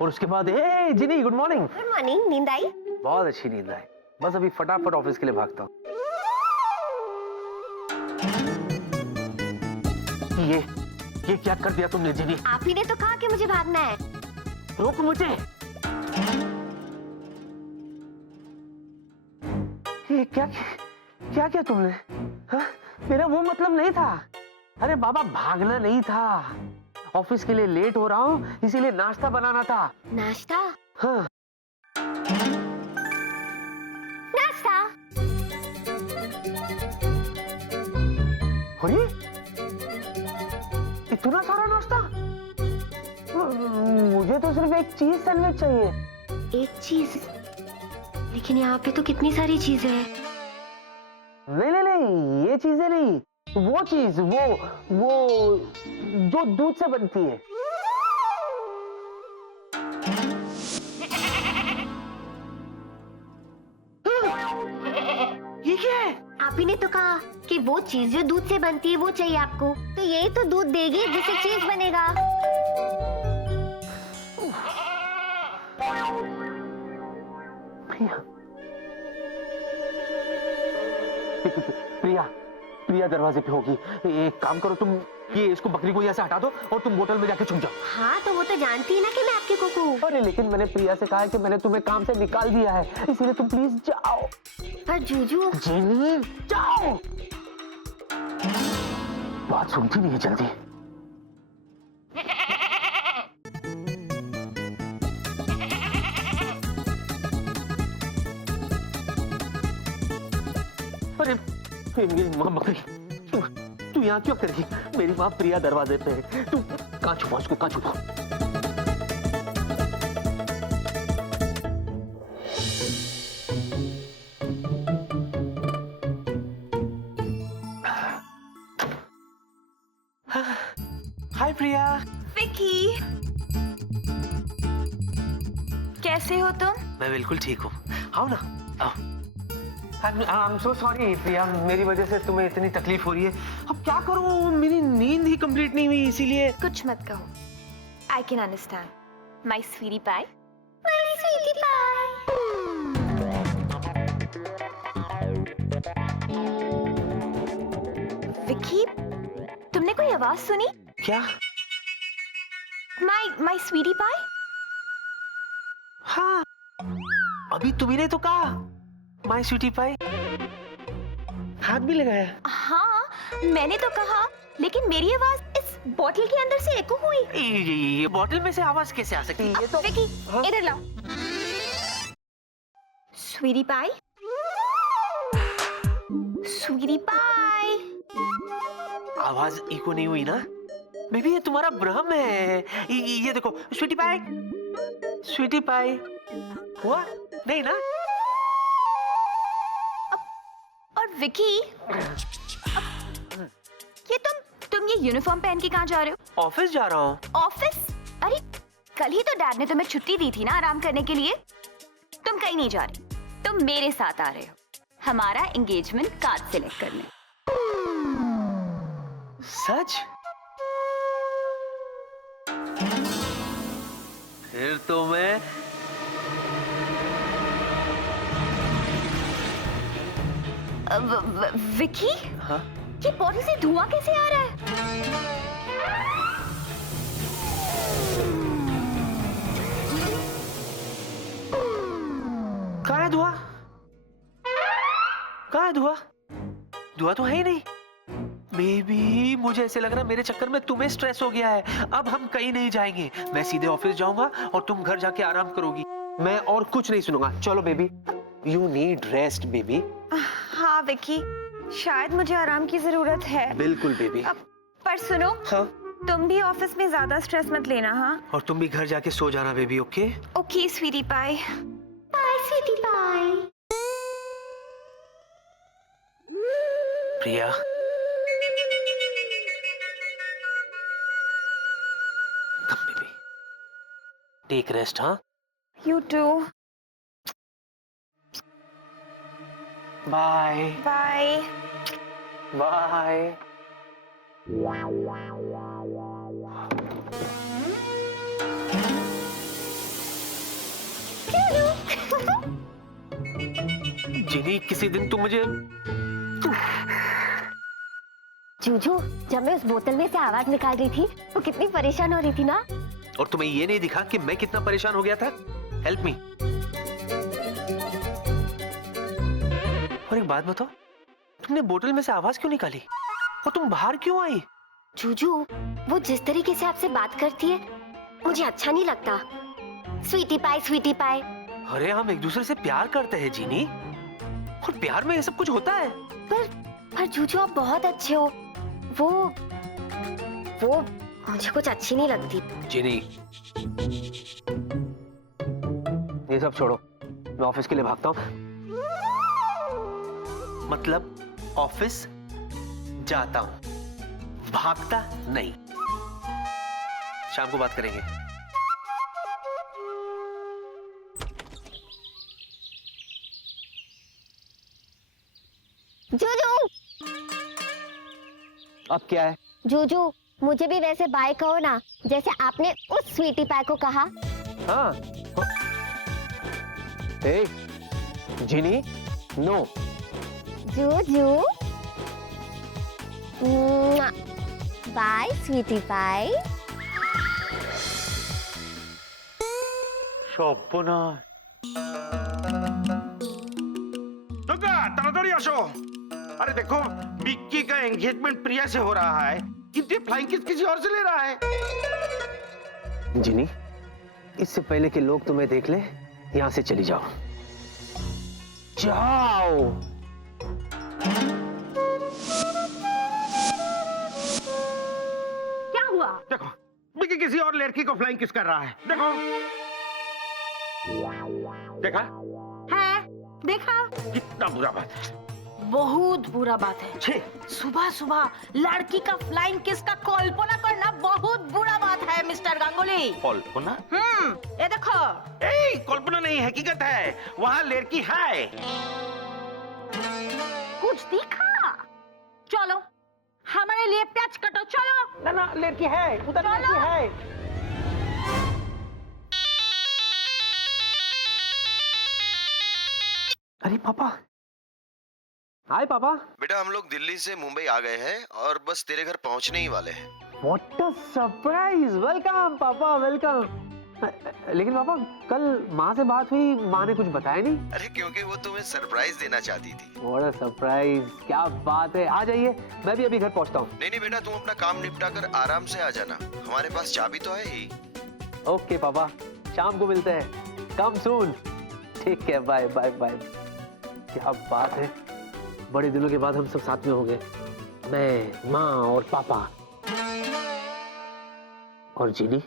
और उसके बाद ए जिनी, गुड मॉर्निंग। Good morning. नींद आई? बहुत अच्छी नींद आई। बस अभी फटाफट ऑफिस के लिए भागता हूँ। ये क्या कर दिया तुमने जिनी? आप ही ने तो कहा कि मुझे भागना है। रोक मुझे। ये क्या किया तुमने? हाँ? मेरा वो मतलब नहीं था। अरे बाबा, भागना नहीं था। ऑफिस के लिए लेट हो रहा हूँ, इसीलिए नाश्ता बनाना था। नाश्ता? हाँ नाश्ता। अरे इतना सारा नाश्ता? मुझे तो सिर्फ एक चीज सैंडविच चाहिए। एक चीज? लेकिन यहाँ पे तो कितनी सारी चीजें हैं। नहीं नहीं नहीं, ये चीजें नहीं, वो चीज, वो जो दूध से बनती है। ये क्या है? आप ही ने तो कहा कि वो चीज जो दूध से बनती है वो चाहिए आपको, तो यही तो दूध देगी जिससे चीज बनेगा। प्रिया, प्रिया दरवाजे पे होगी। एक काम करो, तुम ये इसको बकरी को यहाँ से हटा दो और तुम बोतल में जाके छुप जाओ। हाँ तो वो तो जानती है ना कि मैं आपकी कुकू हूँ। अरे लेकिन मैंने प्रिया से कहा है कि मैंने तुम्हें काम से निकाल दिया है, इसीलिए तुम प्लीज जाओ। पर जूजू, जिनी, जाओ। बात सुनती नहीं है जल्दी। अरे मेरी माँ बकरी, तू यहाँ क्यों करेगी? मेरी माँ प्रिया दरवाजे पे है, तू कहाँ छुपा उसको, कहाँ छुपा? हाय प्रिया। विकी, कैसे हो तुम? मैं बिल्कुल ठीक हूँ, आओ ना, आओ। I'm so sorry प्रिया, मेरी वजह से तुम्हें इतनी तकलीफ हो रही है। अब क्या करूँ, मेरी नींद ही कंप्लीट नहीं हुई, इसीलिए। कुछ मत कहो, आई कैन अंडरस्टैंड। माई स्वीटी पाई, माई स्वीटी पाई। विकी, तुमने कोई आवाज सुनी? क्या? माई स्वीटी पाई? हाँ, अभी तुम्ही ने तो कहा माई स्वीटी पाई, हाथ भी लगाया। हाँ, मैंने तो कहा, लेकिन मेरी आवाज इस बोतल के अंदर से एको हुई। ये बोतल में से आवाज कैसे आ सकती है? ये तो विकी, इधर लाओ। स्वीटी पाई, स्वीटी पाई। आवाज इको नहीं हुई ना? बेबी ये तुम्हारा भ्रम है। ये देखो, स्वीटी पाई, स्वीटी पाई हुआ नहीं ना? और विकी, ये तुम ये यूनिफॉर्म पहन के कहाँ जा रहे हो? ऑफिस जा रहा हूँ। ऑफिस? अरे कल ही तो डैड ने तुम्हें छुट्टी दी थी ना आराम करने के लिए। तुम कहीं नहीं जा रहे, तुम मेरे साथ आ रहे हो हमारा एंगेजमेंट कार्ड सिलेक्ट करने। सच? फिर तो मैं विकी, हाँ? ये बॉडी से धुआं कैसे आ रहा है? कहाँ है धुआं? कहाँ है धुआं? धुआं तो है ही नहीं। बेबी मुझे ऐसे लग रहा है मेरे चक्कर में तुम्हें स्ट्रेस हो गया है। अब हम कहीं नहीं जाएंगे, मैं सीधे ऑफिस जाऊंगा और तुम घर जाके आराम करोगी। मैं और कुछ नहीं सुनूंगा। चलो baby, you need rest baby. हाँ विकी, शायद मुझे आराम की जरूरत है। बिल्कुल बेबी। पर सुनो, हाँ? तुम भी ऑफिस में ज्यादा स्ट्रेस मत लेना। हाँ, और तुम भी घर जाके सो जाना baby. Okay okay sweetie pie. Bye sweetie pie. Priya, come baby, take rest. हाँ, you too. Bye bye bye. Genie, किसी दिन तुम मुझे जूजू, जब मैं उस बोतल में से आवाज निकाल रही थी वो कितनी परेशान हो रही थी ना। और तुम्हें ये नहीं दिखा कि मैं कितना परेशान हो गया था? Help me. और एक बात बताओ, तुमने बोतल में से आवाज क्यों निकाली और तुम बाहर क्यों आई? जूजू, वो जिस तरीके से आपसे बात करती है मुझे अच्छा नहीं लगता। स्वीटी पाई स्वीटी पाई। अरे हम एक दूसरे से प्यार करते हैं जीनी, और प्यार में ये सब कुछ होता है। पर जूजू आप बहुत अच्छे हो। वो मुझे कुछ अच्छी नहीं लगती। जीनी, ये सब छोड़ो, मैं ऑफिस के लिए भागता हूँ। मतलब ऑफिस जाता हूँ, भागता नहीं। शाम को बात करेंगे। जूजू, अब क्या है? जूजू मुझे भी वैसे बाय कहो ना, जैसे आपने उस स्वीटी पाई को कहा। हाँ। ए, जीनी, नो। जूजू, बाय स्वीटी पाई। ताड़ाताड़ी आसो। अरे देखो, विक्की का एंगेजमेंट प्रिया से हो रहा है, कितनी फ्लाइंग किस किसी और से ले रहा है। जीनी, इससे पहले कि लोग तुम्हें देख ले, यहां से चली जाओ। जाओ। क्या हुआ? देखो, विक्की किसी और लड़की को फ्लाइंग किस कर रहा है। देखो, देखा? है, देखा? कितना बुरा बात है। बहुत बुरा बात है। सुबह सुबह लड़की का फ्लाइंग किस का कल्पना करना बहुत बुरा बात है मिस्टर गांगुली। कल्पना? ये देखो। कल्पना नहीं, हकीकत है। वहाँ लड़की है। कुछ दिखा? चलो हमारे लिए प्याज कटो, चलो। ना ना, लड़की है, उधर लड़की है। अरे पापा, हाय पापा। बेटा हम लोग दिल्ली से मुंबई आ गए हैं और बस तेरे घर पहुंचने ही वाले हैं। What a surprise! वेलकम पापा, वेलकम। लेकिन पापा, कल माँ से बात हुई, माँ ने कुछ बताया नहीं। अरे क्योंकि वो तुम्हें सरप्राइज देना चाहती थी। What a surprise! क्या बात है, आ जाइए, मैं भी अभी घर पहुँचता हूँ। नहीं बेटा, तुम अपना काम निपटा कर आराम से आ जाना, हमारे पास चाबी तो है ही। ओके पापा, शाम को मिलते हैं। कम सून। ठीक है, बाय बाय बाय। क्या बात है, बड़े दिनों के बाद हम सब साथ में हो गए। मैं, माँ और पापा। और जीनी।